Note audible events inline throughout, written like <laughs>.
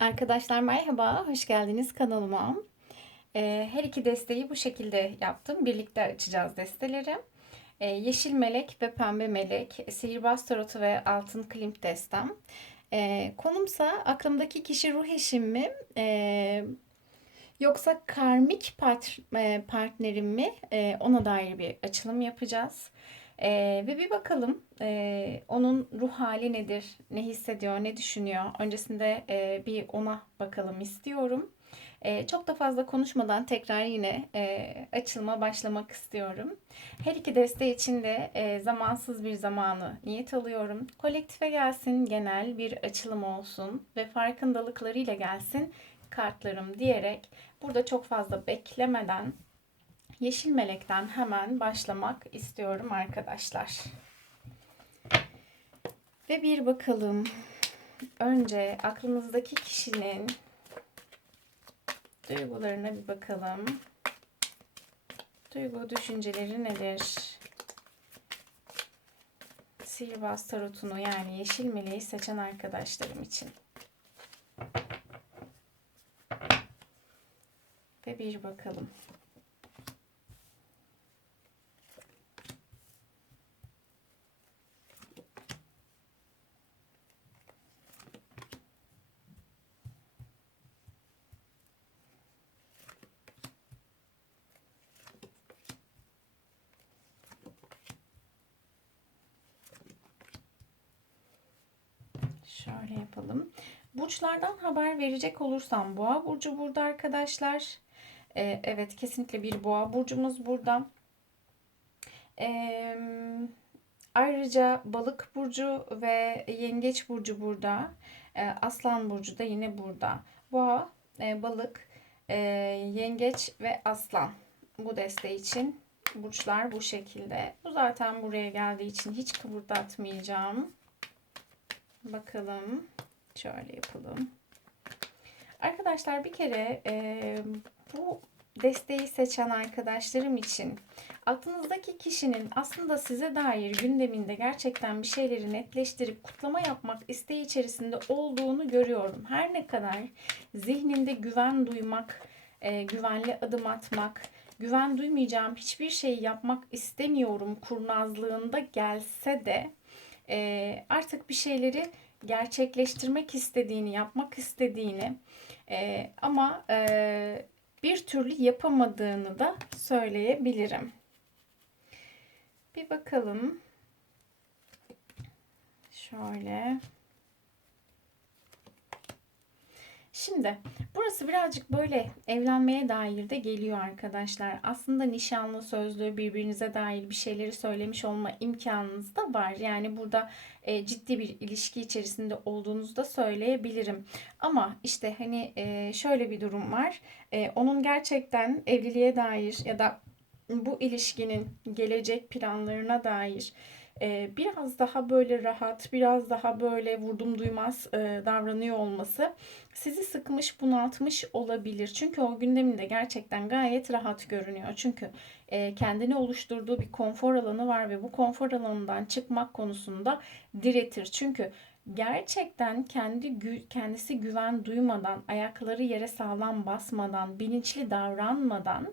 Arkadaşlar merhaba, hoş geldiniz kanalıma. Ee, her iki desteği bu şekilde yaptım. Birlikte açacağız desteleri. Ee, Yeşil Melek ve Pembe Melek, Sihirbaz Tarotu ve Altın Klimp destem. Ee, konumsa aklımdaki kişi ruh eşim mi? Yoksa karmik e, partnerim mi? Ona dair bir açılım yapacağız. Ee, ve bir bakalım e, onun ruh hali nedir, ne hissediyor, ne düşünüyor. Öncesinde e, bir ona bakalım istiyorum. E, çok da fazla konuşmadan tekrar yine e, açılıma başlamak istiyorum. Her iki deste için de e, zamansız bir zamanı niyet alıyorum. Kolektife gelsin, genel bir açılım olsun ve farkındalıklarıyla gelsin kartlarım diyerek burada çok fazla beklemeden Yeşil Melek'ten hemen başlamak istiyorum arkadaşlar. Ve bir bakalım. Önce aklınızdaki kişinin duygularına bir bakalım. Duygu düşünceleri nedir? Sihirbaz tarotunu yani yeşil meleği seçen arkadaşlarım için. Ve bir bakalım. Şöyle yapalım. Burçlardan haber verecek olursam Boğa burcu burada arkadaşlar. Ee, evet kesinlikle bir Boğa burcumuz burada. Ee, ayrıca Balık burcu ve Yengeç burcu burada. Ee, Aslan burcu da yine burada. Boğa, e, Balık, e, Yengeç ve Aslan bu deste için burçlar bu şekilde. Bu zaten buraya geldiği için hiç kıpırdatmayacağım. Bakalım. Şöyle yapalım. Arkadaşlar bir kere e, bu desteği seçen arkadaşlarım için aklınızdaki kişinin aslında size dair gündeminde gerçekten bir şeyleri netleştirip kutlama yapmak isteği içerisinde olduğunu görüyorum. Her ne kadar zihninde güven duymak, e, güvenli adım atmak, güven duymayacağım hiçbir şeyi yapmak istemiyorum kurnazlığında gelse de e, artık bir şeyleri gerçekleştirmek istediğini, yapmak istediğini e, ama e, bir türlü yapamadığını da söyleyebilirim. Bir bakalım. Şöyle. Şimdi burası birazcık böyle evlenmeye dair de geliyor arkadaşlar. Aslında nişanlı, sözlü, birbirinize dair bir şeyleri söylemiş olma imkanınız da var. Yani burada e, ciddi bir ilişki içerisinde olduğunuzu da söyleyebilirim. Ama işte hani e, şöyle bir durum var. E, onun gerçekten evliliğe dair ya da bu ilişkinin gelecek planlarına dair biraz daha böyle rahat, biraz daha böyle vurdum duymaz davranıyor olması sizi sıkmış, bunaltmış olabilir. Çünkü o gündeminde gerçekten gayet rahat görünüyor. Çünkü kendini oluşturduğu bir konfor alanı var ve bu konfor alanından çıkmak konusunda diretir. Çünkü gerçekten kendi kendisi güven duymadan, ayakları yere sağlam basmadan, bilinçli davranmadan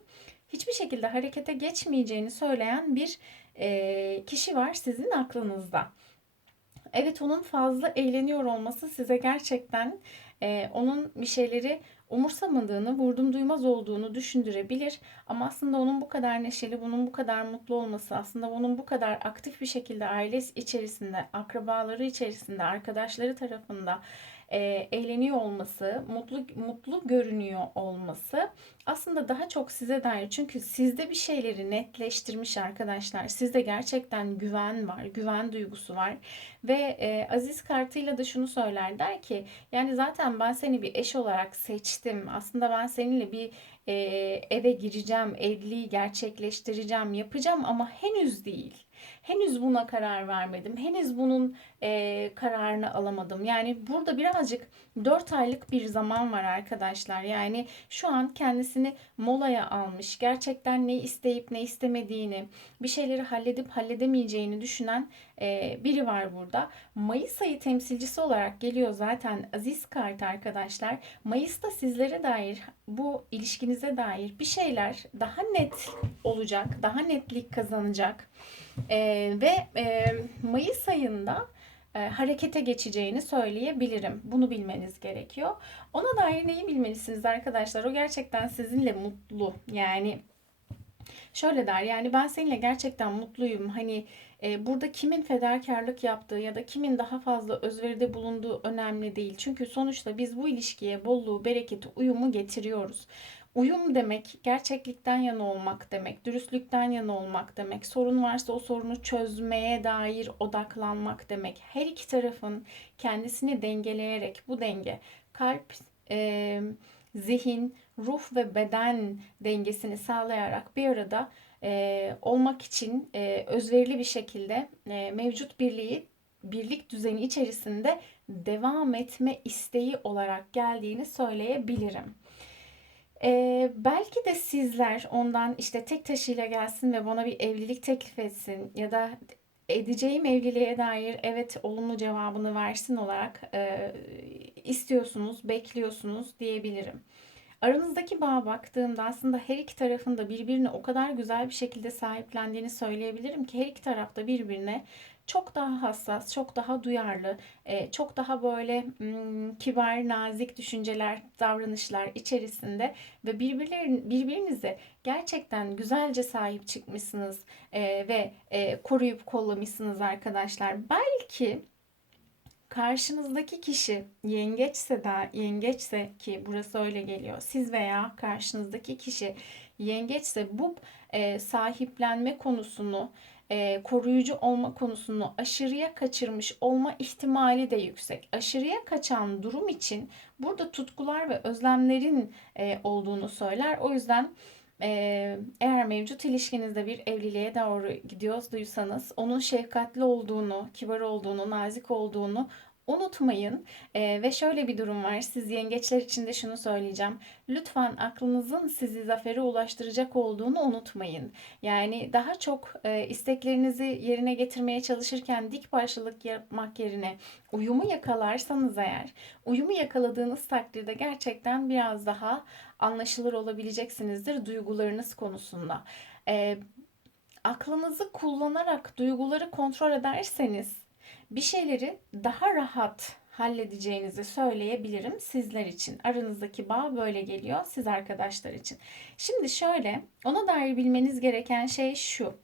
hiçbir şekilde harekete geçmeyeceğini söyleyen bir kişi var sizin aklınızda. Evet onun fazla eğleniyor olması size gerçekten e, onun bir şeyleri umursamadığını, vurdum duymaz olduğunu düşündürebilir. Ama aslında onun bu kadar neşeli, bunun bu kadar mutlu olması, aslında onun bu kadar aktif bir şekilde ailesi içerisinde, akrabaları içerisinde, arkadaşları tarafında e, eğleniyor olması, mutlu mutlu görünüyor olması aslında daha çok size dair. Çünkü sizde bir şeyleri netleştirmiş arkadaşlar. Sizde gerçekten güven var, güven duygusu var ve e, Aziz kartıyla da şunu söyler der ki yani zaten ben seni bir eş olarak seçtim. Aslında ben seninle bir e, eve gireceğim, evliliği gerçekleştireceğim, yapacağım ama henüz değil henüz buna karar vermedim. Henüz bunun e, kararını alamadım. Yani burada birazcık 4 aylık bir zaman var arkadaşlar. Yani şu an kendisini molaya almış. Gerçekten ne isteyip ne istemediğini, bir şeyleri halledip halledemeyeceğini düşünen e, biri var burada. Mayıs ayı temsilcisi olarak geliyor zaten Aziz kart arkadaşlar. Mayıs'ta sizlere dair bu ilişkinize dair bir şeyler daha net olacak, daha netlik kazanacak. E, ve e, Mayıs ayında e, harekete geçeceğini söyleyebilirim. Bunu bilmeniz gerekiyor. Ona dair neyi bilmelisiniz arkadaşlar? O gerçekten sizinle mutlu. Yani şöyle der yani ben seninle gerçekten mutluyum. Hani e, burada kimin fedakarlık yaptığı ya da kimin daha fazla özveride bulunduğu önemli değil. Çünkü sonuçta biz bu ilişkiye bolluğu, bereketi, uyumu getiriyoruz. Uyum demek gerçeklikten yana olmak demek, dürüstlükten yana olmak demek, sorun varsa o sorunu çözmeye dair odaklanmak demek. Her iki tarafın kendisini dengeleyerek bu denge kalp, e, zihin, ruh ve beden dengesini sağlayarak bir arada e, olmak için e, özverili bir şekilde e, mevcut birliği birlik düzeni içerisinde devam etme isteği olarak geldiğini söyleyebilirim. Ee, belki de sizler ondan işte tek taşıyla gelsin ve bana bir evlilik teklif etsin ya da edeceğim evliliğe dair evet olumlu cevabını versin olarak e, istiyorsunuz, bekliyorsunuz diyebilirim. Aranızdaki bağa baktığımda aslında her iki tarafın da birbirine o kadar güzel bir şekilde sahiplendiğini söyleyebilirim ki her iki taraf da birbirine çok daha hassas, çok daha duyarlı, e, çok daha böyle kibar, nazik düşünceler, davranışlar içerisinde ve birbirlerin birbirinize gerçekten güzelce sahip çıkmışsınız e, ve e, koruyup kollamışsınız arkadaşlar. Belki karşınızdaki kişi yengeçse de yengeçse ki burası öyle geliyor. Siz veya karşınızdaki kişi yengeçse bu sahiplenme konusunu e, koruyucu olma konusunu aşırıya kaçırmış olma ihtimali de yüksek. Aşırıya kaçan durum için burada tutkular ve özlemlerin e, olduğunu söyler. O yüzden e, eğer mevcut ilişkinizde bir evliliğe doğru gidiyorsanız onun şefkatli olduğunu, kibar olduğunu, nazik olduğunu unutmayın. Ee, ve şöyle bir durum var. Siz yengeçler için de şunu söyleyeceğim. Lütfen aklınızın sizi zafere ulaştıracak olduğunu unutmayın. Yani daha çok e, isteklerinizi yerine getirmeye çalışırken dik başlılık yapmak yerine uyumu yakalarsanız eğer, uyumu yakaladığınız takdirde gerçekten biraz daha anlaşılır olabileceksinizdir duygularınız konusunda. E, aklınızı kullanarak duyguları kontrol ederseniz bir şeyleri daha rahat halledeceğinizi söyleyebilirim sizler için. Aranızdaki bağ böyle geliyor siz arkadaşlar için. Şimdi şöyle ona dair bilmeniz gereken şey şu.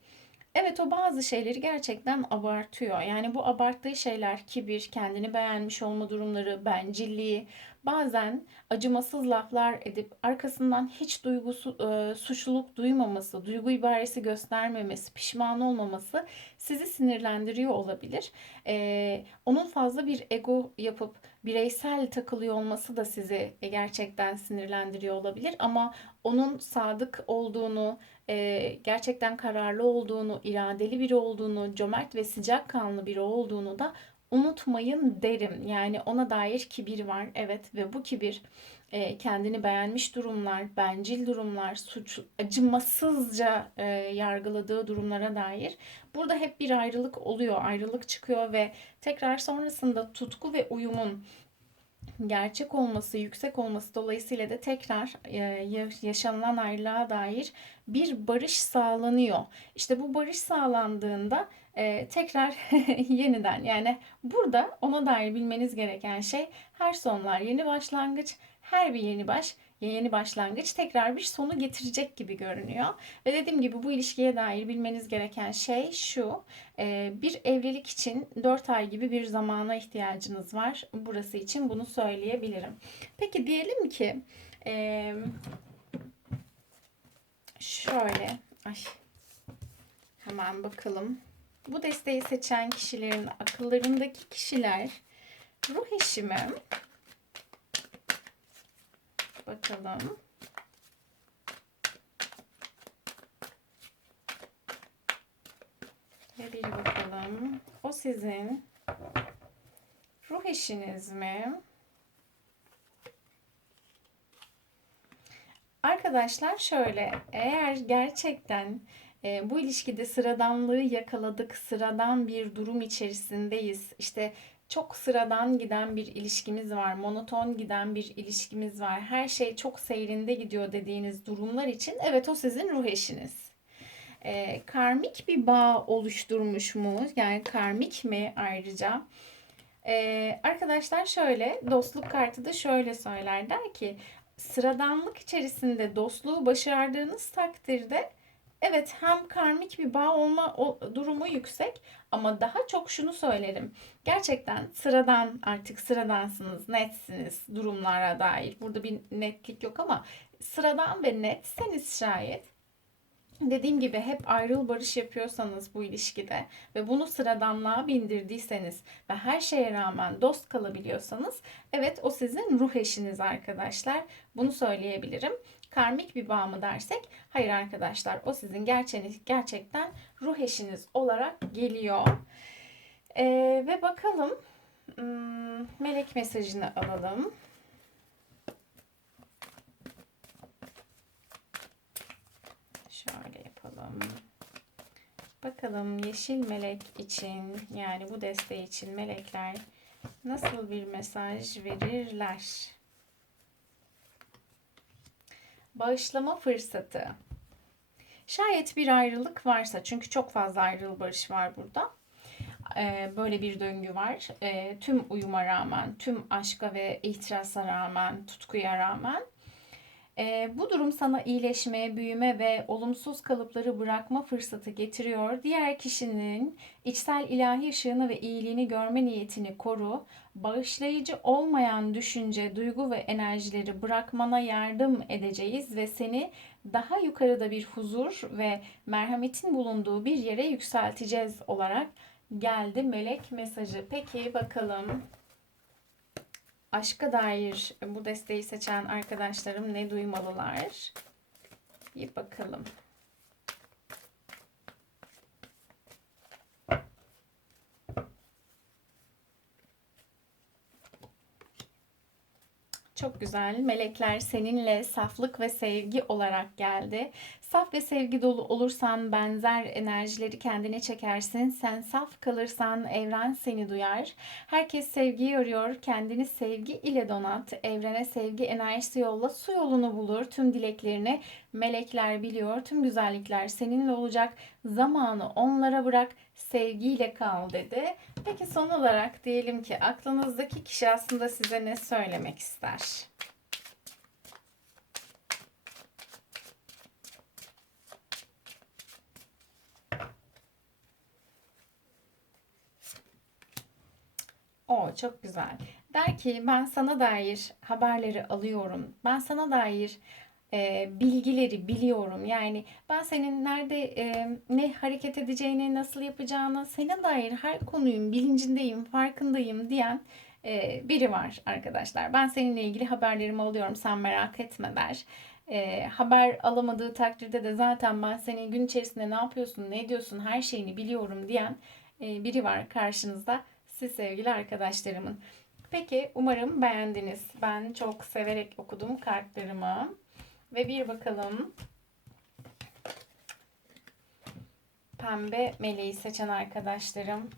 Evet o bazı şeyleri gerçekten abartıyor. Yani bu abarttığı şeyler kibir, kendini beğenmiş olma durumları, bencilliği, bazen acımasız laflar edip arkasından hiç duygusu e, suçluluk duymaması, duygu ibaresi göstermemesi, pişman olmaması sizi sinirlendiriyor olabilir. E, onun fazla bir ego yapıp bireysel takılıyor olması da sizi gerçekten sinirlendiriyor olabilir ama onun sadık olduğunu, e, gerçekten kararlı olduğunu, iradeli biri olduğunu, cömert ve sıcakkanlı biri olduğunu da unutmayın derim. Yani ona dair kibir var. Evet ve bu kibir e, kendini beğenmiş durumlar, bencil durumlar, suç, acımasızca e, yargıladığı durumlara dair. Burada hep bir ayrılık oluyor, ayrılık çıkıyor ve tekrar sonrasında tutku ve uyumun gerçek olması, yüksek olması dolayısıyla da tekrar e, yaşanılan ayrılığa dair bir barış sağlanıyor. İşte bu barış sağlandığında e, tekrar <laughs> yeniden yani burada ona dair bilmeniz gereken şey her sonlar yeni başlangıç, her bir yeni baş yeni başlangıç tekrar bir sonu getirecek gibi görünüyor. Ve dediğim gibi bu ilişkiye dair bilmeniz gereken şey şu. E, bir evlilik için 4 ay gibi bir zamana ihtiyacınız var. Burası için bunu söyleyebilirim. Peki diyelim ki e, şöyle ay hemen bakalım. Bu desteği seçen kişilerin akıllarındaki kişiler ruh eşi mi? Bakalım. Ve bir bakalım. O sizin ruh eşiniz mi? Arkadaşlar şöyle, eğer gerçekten e, bu ilişkide sıradanlığı yakaladık, sıradan bir durum içerisindeyiz. İşte çok sıradan giden bir ilişkimiz var, monoton giden bir ilişkimiz var. Her şey çok seyrinde gidiyor dediğiniz durumlar için evet o sizin ruh eşiniz. E, karmik bir bağ oluşturmuş mu? Yani karmik mi ayrıca? E, arkadaşlar şöyle, dostluk kartı da şöyle söyler der ki sıradanlık içerisinde dostluğu başardığınız takdirde evet hem karmik bir bağ olma o, durumu yüksek ama daha çok şunu söylerim. Gerçekten sıradan artık sıradansınız, netsiniz durumlara dair. Burada bir netlik yok ama sıradan ve netseniz şayet dediğim gibi hep ayrıl barış yapıyorsanız bu ilişkide ve bunu sıradanlığa bindirdiyseniz ve her şeye rağmen dost kalabiliyorsanız evet o sizin ruh eşiniz arkadaşlar. Bunu söyleyebilirim. Karmik bir bağ mı dersek? Hayır arkadaşlar o sizin gerçekten ruh eşiniz olarak geliyor. Ee, ve bakalım hmm, melek mesajını alalım. Şöyle yapalım. Bakalım yeşil melek için yani bu desteği için melekler nasıl bir mesaj verirler? Bağışlama fırsatı. Şayet bir ayrılık varsa çünkü çok fazla ayrıl barış var burada. Ee, böyle bir döngü var. Ee, tüm uyuma rağmen, tüm aşka ve ihtirasa rağmen, tutkuya rağmen e, bu durum sana iyileşme, büyüme ve olumsuz kalıpları bırakma fırsatı getiriyor. Diğer kişinin içsel ilahi ışığını ve iyiliğini görme niyetini koru. Bağışlayıcı olmayan düşünce, duygu ve enerjileri bırakmana yardım edeceğiz ve seni daha yukarıda bir huzur ve merhametin bulunduğu bir yere yükselteceğiz olarak geldi melek mesajı. Peki bakalım aşka dair bu desteği seçen arkadaşlarım ne duymalılar? Bir bakalım. Çok güzel. Melekler seninle saflık ve sevgi olarak geldi. Saf ve sevgi dolu olursan benzer enerjileri kendine çekersin. Sen saf kalırsan evren seni duyar. Herkes sevgiyi arıyor. Kendini sevgi ile donat. Evrene sevgi enerjisi yolla. Su yolunu bulur. Tüm dileklerini melekler biliyor. Tüm güzellikler seninle olacak. Zamanı onlara bırak. Sevgiyle kal dedi. Peki son olarak diyelim ki aklınızdaki kişi aslında size ne söylemek ister? O çok güzel. Der ki ben sana dair haberleri alıyorum. Ben sana dair e, bilgileri biliyorum. Yani ben senin nerede e, ne hareket edeceğini, nasıl yapacağını, sana dair her konuyun bilincindeyim, farkındayım diyen e, biri var arkadaşlar. Ben seninle ilgili haberlerimi alıyorum, sen merak etme der. E, haber alamadığı takdirde de zaten ben senin gün içerisinde ne yapıyorsun, ne ediyorsun, her şeyini biliyorum diyen e, biri var karşınızda. Siz sevgili arkadaşlarımın. Peki umarım beğendiniz. Ben çok severek okudum kartlarımı. Ve bir bakalım. Pembe meleği seçen arkadaşlarım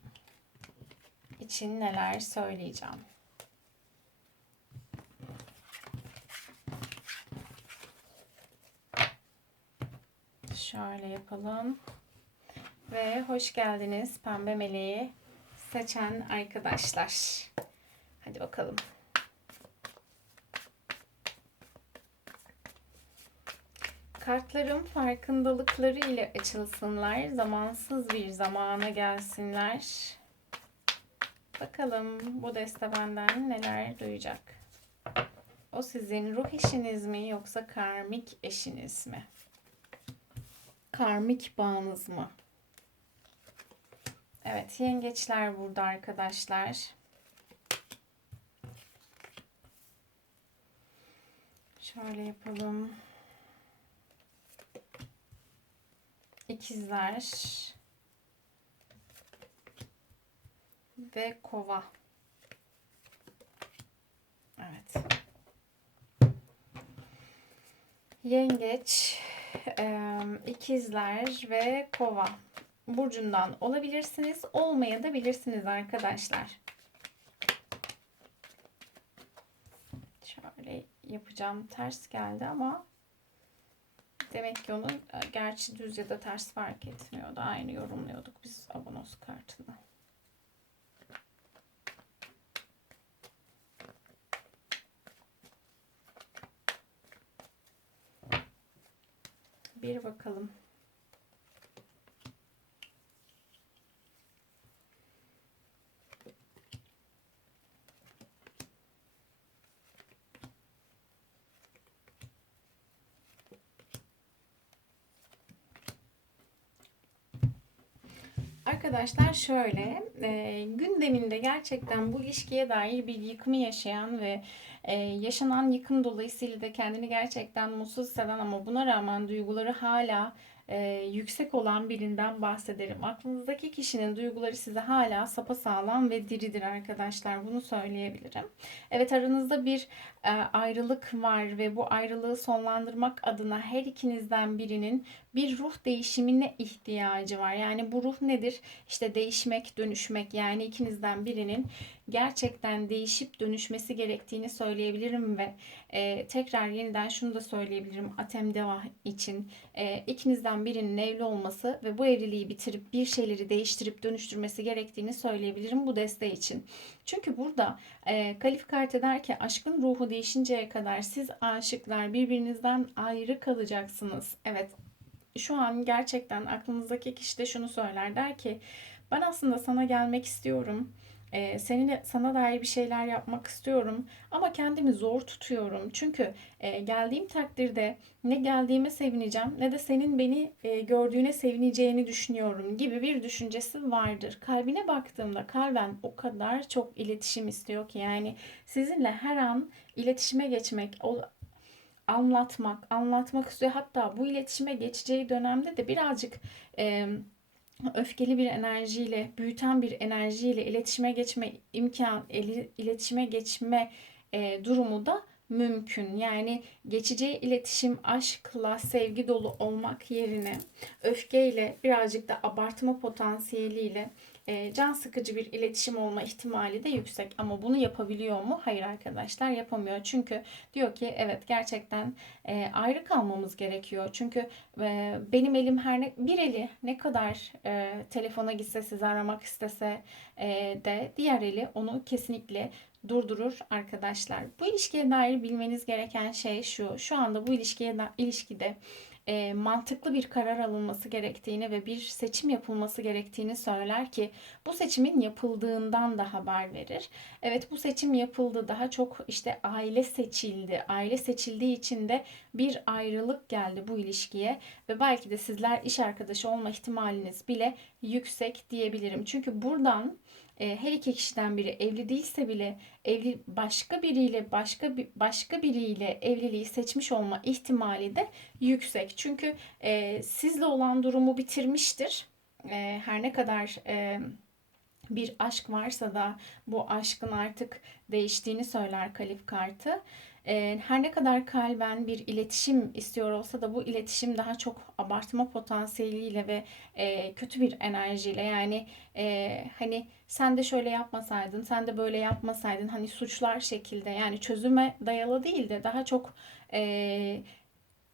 için neler söyleyeceğim. Şöyle yapalım. Ve hoş geldiniz pembe meleği seçen arkadaşlar. Hadi bakalım. Kartlarım farkındalıkları ile açılsınlar. Zamansız bir zamana gelsinler. Bakalım bu deste benden neler duyacak. O sizin ruh eşiniz mi yoksa karmik eşiniz mi? Karmik bağınız mı? Evet yengeçler burada arkadaşlar. Şöyle yapalım. İkizler. ve kova. Evet. Yengeç, ikizler ve kova burcundan olabilirsiniz. Olmaya da bilirsiniz arkadaşlar. Şöyle yapacağım. Ters geldi ama demek ki onu gerçi düz ya da ters fark etmiyordu. Aynı yorumluyorduk biz abonos kartını. Bir bakalım. Arkadaşlar şöyle, e, gündeminde gerçekten bu ilişkiye dair bir yıkımı yaşayan ve e, yaşanan yıkım dolayısıyla da kendini gerçekten mutsuz hisseden ama buna rağmen duyguları hala e, yüksek olan birinden bahsederim. Aklınızdaki kişinin duyguları size hala sapasağlam ve diridir arkadaşlar. Bunu söyleyebilirim. Evet aranızda bir e, ayrılık var ve bu ayrılığı sonlandırmak adına her ikinizden birinin bir ruh değişimine ihtiyacı var. Yani bu ruh nedir? İşte değişmek, dönüşmek. Yani ikinizden birinin gerçekten değişip dönüşmesi gerektiğini söyleyebilirim ve e, tekrar yeniden şunu da söyleyebilirim Atem Deva için. E, ikinizden birinin evli olması ve bu evliliği bitirip bir şeyleri değiştirip dönüştürmesi gerektiğini söyleyebilirim bu desteği için. Çünkü burada e, Kalif Kart eder ki aşkın ruhu değişinceye kadar siz aşıklar birbirinizden ayrı kalacaksınız. Evet şu an gerçekten aklınızdaki kişi de şunu söyler der ki ben aslında sana gelmek istiyorum. Ee, seninle sana dair bir şeyler yapmak istiyorum ama kendimi zor tutuyorum. Çünkü e, geldiğim takdirde ne geldiğime sevineceğim ne de senin beni e, gördüğüne sevineceğini düşünüyorum gibi bir düşüncesi vardır. Kalbine baktığımda kalben o kadar çok iletişim istiyor ki yani sizinle her an iletişime geçmek, anlatmak, anlatmak istiyor. Hatta bu iletişime geçeceği dönemde de birazcık e, öfkeli bir enerjiyle, büyüten bir enerjiyle iletişime geçme imkan, iletişime geçme e, durumu da mümkün. Yani geçeceği iletişim aşkla, sevgi dolu olmak yerine öfkeyle, birazcık da abartma potansiyeliyle e, can sıkıcı bir iletişim olma ihtimali de yüksek. Ama bunu yapabiliyor mu? Hayır arkadaşlar yapamıyor. Çünkü diyor ki evet gerçekten e, ayrı kalmamız gerekiyor. Çünkü e, benim elim her ne, bir eli ne kadar e, telefona gitse sizi aramak istese e, de diğer eli onu kesinlikle durdurur arkadaşlar. Bu ilişkiye dair bilmeniz gereken şey şu. Şu anda bu ilişkiye da, ilişkide e, mantıklı bir karar alınması gerektiğini ve bir seçim yapılması gerektiğini söyler ki bu seçimin yapıldığından da haber verir. Evet bu seçim yapıldı. Daha çok işte aile seçildi. Aile seçildiği için de bir ayrılık geldi bu ilişkiye ve belki de sizler iş arkadaşı olma ihtimaliniz bile yüksek diyebilirim. Çünkü buradan e, her iki kişiden biri evli değilse bile evli başka biriyle başka bir başka biriyle evliliği seçmiş olma ihtimali de yüksek. Çünkü e, sizle olan durumu bitirmiştir. E, her ne kadar e, bir aşk varsa da bu aşkın artık değiştiğini söyler kalif kartı. E, her ne kadar kalben bir iletişim istiyor olsa da bu iletişim daha çok abartma potansiyeliyle ve e, kötü bir enerjiyle yani e, hani sen de şöyle yapmasaydın, sen de böyle yapmasaydın hani suçlar şekilde yani çözüme dayalı değil de daha çok e,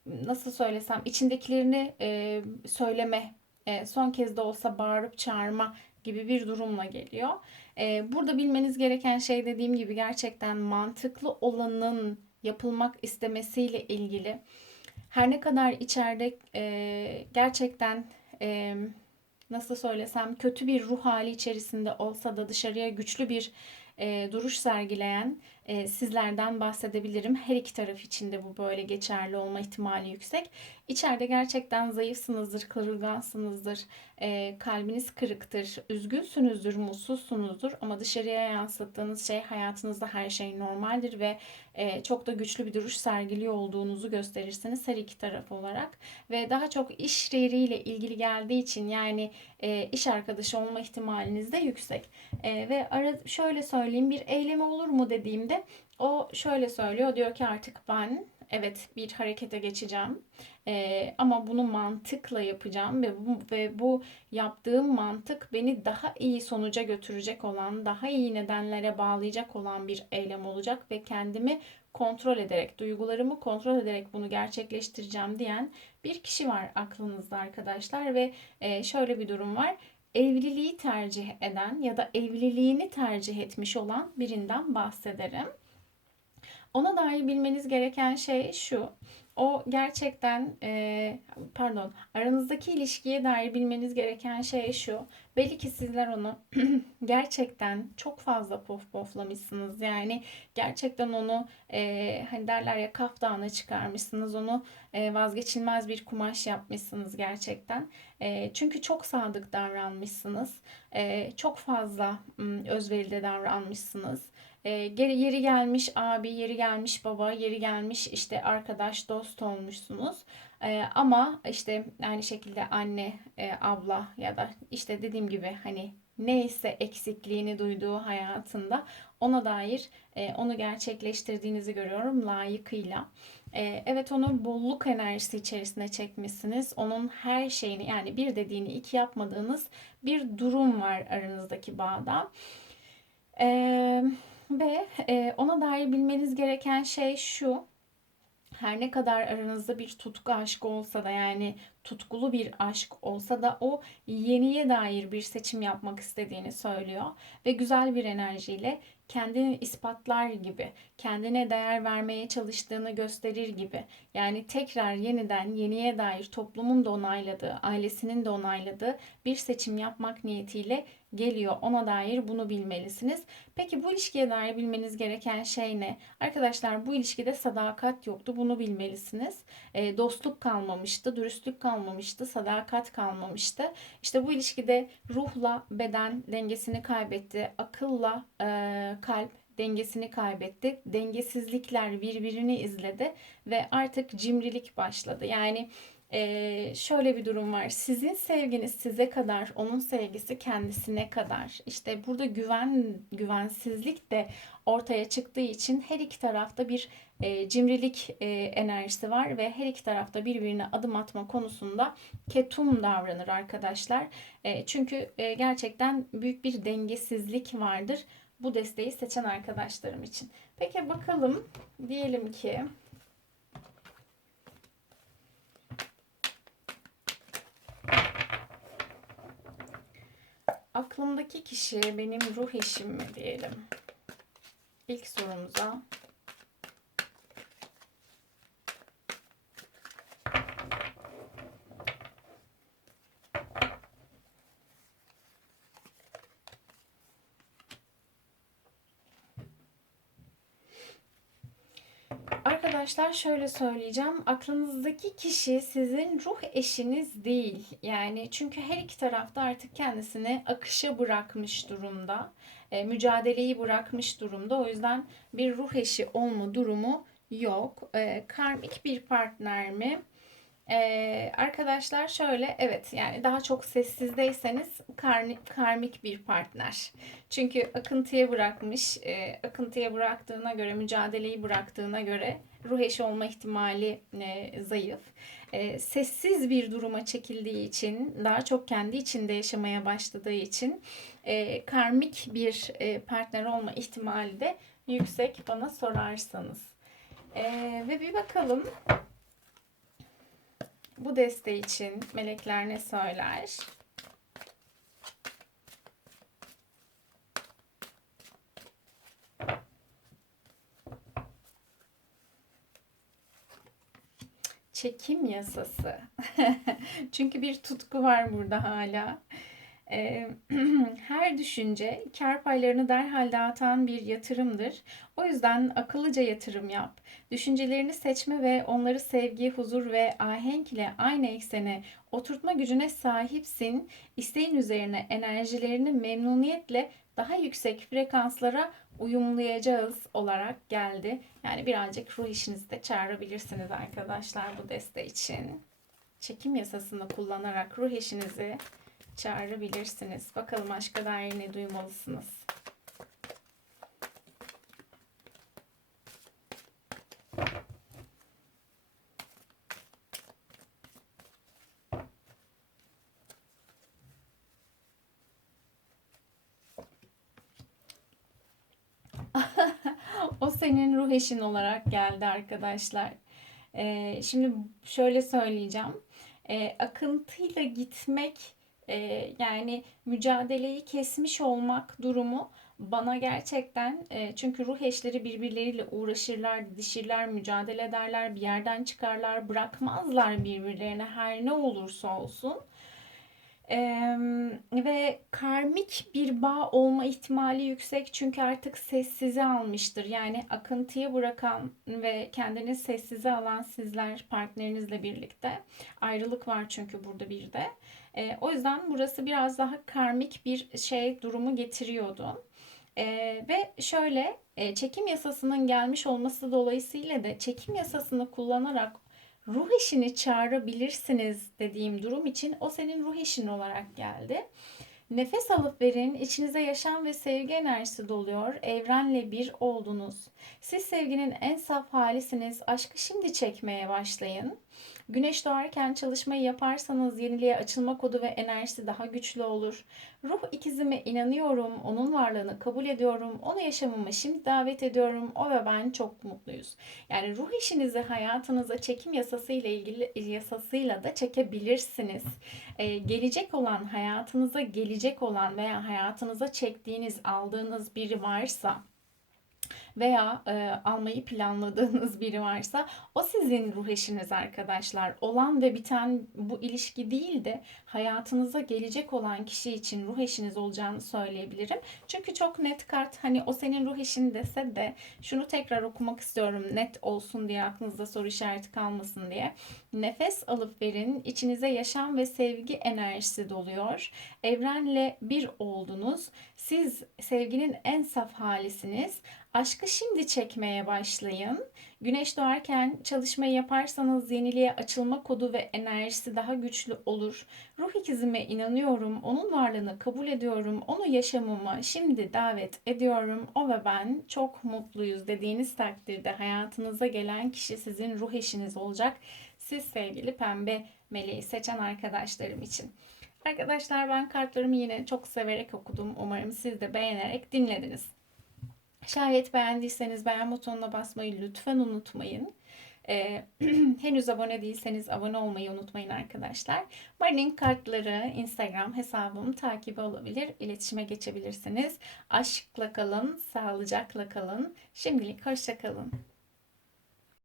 nasıl söylesem içindekilerini söyleme, son kez de olsa bağırıp çağırma gibi bir durumla geliyor. Ee, burada bilmeniz gereken şey dediğim gibi gerçekten mantıklı olanın yapılmak istemesiyle ilgili. Her ne kadar içeride e, gerçekten e, nasıl söylesem kötü bir ruh hali içerisinde olsa da dışarıya güçlü bir e, duruş sergileyen e, sizlerden bahsedebilirim. Her iki taraf için de bu böyle geçerli olma ihtimali yüksek. İçeride gerçekten zayıfsınızdır, kırılgansınızdır, e, kalbiniz kırıktır, üzgünsünüzdür, mutsuzsunuzdur. Ama dışarıya yansıttığınız şey hayatınızda her şey normaldir ve e, çok da güçlü bir duruş sergiliyor olduğunuzu gösterirsiniz her iki taraf olarak. Ve daha çok iş yeriyle ilgili geldiği için yani e, iş arkadaşı olma ihtimaliniz de yüksek. E, ve ara, şöyle söyleyeyim bir eylemi olur mu dediğimde o şöyle söylüyor diyor ki artık ben evet bir harekete geçeceğim ee, ama bunu mantıkla yapacağım ve bu, ve bu yaptığım mantık beni daha iyi sonuca götürecek olan, daha iyi nedenlere bağlayacak olan bir eylem olacak ve kendimi kontrol ederek, duygularımı kontrol ederek bunu gerçekleştireceğim diyen bir kişi var aklınızda arkadaşlar ve e, şöyle bir durum var evliliği tercih eden ya da evliliğini tercih etmiş olan birinden bahsederim. Ona dair bilmeniz gereken şey şu. O gerçekten e, pardon aranızdaki ilişkiye dair bilmeniz gereken şey şu. Belli ki sizler onu <clears throat> gerçekten çok fazla pof poflamışsınız. Yani gerçekten onu e, hani derler ya kaftağına çıkarmışsınız. Onu e, vazgeçilmez bir kumaş yapmışsınız gerçekten. E, çünkü çok sadık davranmışsınız. E, çok fazla özverili davranmışsınız. E, yeri gelmiş abi, yeri gelmiş baba, yeri gelmiş işte arkadaş, dost olmuşsunuz. E, ama işte aynı şekilde anne, e, abla ya da işte dediğim gibi hani neyse eksikliğini duyduğu hayatında ona dair e, onu gerçekleştirdiğinizi görüyorum layıkıyla. E, evet onu bolluk enerjisi içerisine çekmişsiniz. Onun her şeyini yani bir dediğini iki yapmadığınız bir durum var aranızdaki bağda. Eee ve e, ona dair bilmeniz gereken şey şu. Her ne kadar aranızda bir tutku aşk olsa da yani tutkulu bir aşk olsa da o yeniye dair bir seçim yapmak istediğini söylüyor ve güzel bir enerjiyle kendini ispatlar gibi, kendine değer vermeye çalıştığını gösterir gibi. Yani tekrar yeniden yeniye dair toplumun da onayladığı, ailesinin de onayladığı bir seçim yapmak niyetiyle geliyor. Ona dair bunu bilmelisiniz. Peki bu ilişkiye dair bilmeniz gereken şey ne? Arkadaşlar bu ilişkide sadakat yoktu. Bunu bilmelisiniz. E, dostluk kalmamıştı, dürüstlük kalmamıştı, sadakat kalmamıştı. İşte bu ilişkide ruhla beden dengesini kaybetti. Akılla e, kalp dengesini kaybetti. Dengesizlikler birbirini izledi ve artık cimrilik başladı. Yani ee, şöyle bir durum var. Sizin sevginiz size kadar, onun sevgisi kendisine kadar. İşte burada güven, güvensizlik de ortaya çıktığı için her iki tarafta bir e, cimrilik e, enerjisi var ve her iki tarafta birbirine adım atma konusunda ketum davranır arkadaşlar. E, çünkü e, gerçekten büyük bir dengesizlik vardır bu desteği seçen arkadaşlarım için. Peki bakalım diyelim ki aklımdaki kişi benim ruh eşim mi diyelim. İlk sorumuza Arkadaşlar şöyle söyleyeceğim. Aklınızdaki kişi sizin ruh eşiniz değil. Yani çünkü her iki tarafta artık kendisini akışa bırakmış durumda. E, mücadeleyi bırakmış durumda. O yüzden bir ruh eşi olma durumu yok. E, karmik bir partner mi? Ee, arkadaşlar şöyle evet yani daha çok sessizdeyseniz karmik, karmik bir partner. Çünkü akıntıya bırakmış, e, akıntıya bıraktığına göre, mücadeleyi bıraktığına göre ruh eşi olma ihtimali e, zayıf. E, sessiz bir duruma çekildiği için, daha çok kendi içinde yaşamaya başladığı için e, karmik bir e, partner olma ihtimali de yüksek bana sorarsanız. E, ve bir bakalım bu deste için melekler ne söyler? Çekim yasası. <laughs> Çünkü bir tutku var burada hala. <clears throat> her düşünce kar paylarını derhal dağıtan bir yatırımdır. O yüzden akıllıca yatırım yap. Düşüncelerini seçme ve onları sevgi, huzur ve ahenk ile aynı eksene oturtma gücüne sahipsin. İsteğin üzerine enerjilerini memnuniyetle daha yüksek frekanslara uyumlayacağız olarak geldi. Yani birazcık ruh işinizi de çağırabilirsiniz arkadaşlar bu deste için. Çekim yasasını kullanarak ruh eşinizi çağırabilirsiniz. Bakalım aşka dair ne duymalısınız. <laughs> o senin ruh eşin olarak geldi arkadaşlar. Ee, şimdi şöyle söyleyeceğim. Ee, akıntıyla gitmek e, yani mücadeleyi kesmiş olmak durumu bana gerçekten e, çünkü ruh eşleri birbirleriyle uğraşırlar, didişirler, mücadele ederler, bir yerden çıkarlar, bırakmazlar birbirlerine her ne olursa olsun. Ee, ve karmik bir bağ olma ihtimali yüksek çünkü artık sessize almıştır. Yani akıntıya bırakan ve kendini sessize alan sizler partnerinizle birlikte. Ayrılık var çünkü burada bir de. Ee, o yüzden burası biraz daha karmik bir şey durumu getiriyordu. Ee, ve şöyle e, çekim yasasının gelmiş olması dolayısıyla da çekim yasasını kullanarak ruh eşini çağırabilirsiniz dediğim durum için o senin ruh eşin olarak geldi. Nefes alıp verin, içinize yaşam ve sevgi enerjisi doluyor. Evrenle bir oldunuz. Siz sevginin en saf halisiniz. Aşkı şimdi çekmeye başlayın. Güneş doğarken çalışmayı yaparsanız yeniliğe açılma kodu ve enerjisi daha güçlü olur. Ruh ikizime inanıyorum, onun varlığını kabul ediyorum, onu yaşamıma şimdi davet ediyorum. O ve ben çok mutluyuz. Yani ruh işinizi hayatınıza çekim yasasıyla ilgili yasasıyla da çekebilirsiniz. Ee, gelecek olan, hayatınıza gelecek olan veya hayatınıza çektiğiniz, aldığınız biri varsa veya e, almayı planladığınız biri varsa o sizin ruh eşiniz arkadaşlar. Olan ve biten bu ilişki değil de hayatınıza gelecek olan kişi için ruh eşiniz olacağını söyleyebilirim. Çünkü çok net kart hani o senin ruh eşin dese de şunu tekrar okumak istiyorum net olsun diye aklınızda soru işareti kalmasın diye. Nefes alıp verin. içinize yaşam ve sevgi enerjisi doluyor. Evrenle bir oldunuz. Siz sevginin en saf halisiniz. Aşkı şimdi çekmeye başlayın. Güneş doğarken çalışmayı yaparsanız yeniliğe açılma kodu ve enerjisi daha güçlü olur. Ruh ikizime inanıyorum. Onun varlığını kabul ediyorum. Onu yaşamıma şimdi davet ediyorum. O ve ben çok mutluyuz dediğiniz takdirde hayatınıza gelen kişi sizin ruh eşiniz olacak. Siz sevgili pembe meleği seçen arkadaşlarım için. Arkadaşlar ben kartlarımı yine çok severek okudum. Umarım siz de beğenerek dinlediniz. Şayet beğendiyseniz beğen butonuna basmayı lütfen unutmayın. Ee, <clears throat> henüz abone değilseniz abone olmayı unutmayın arkadaşlar. Marinin kartları Instagram hesabım takibi olabilir. İletişime geçebilirsiniz. Aşkla kalın, sağlıcakla kalın. Şimdilik hoşça kalın.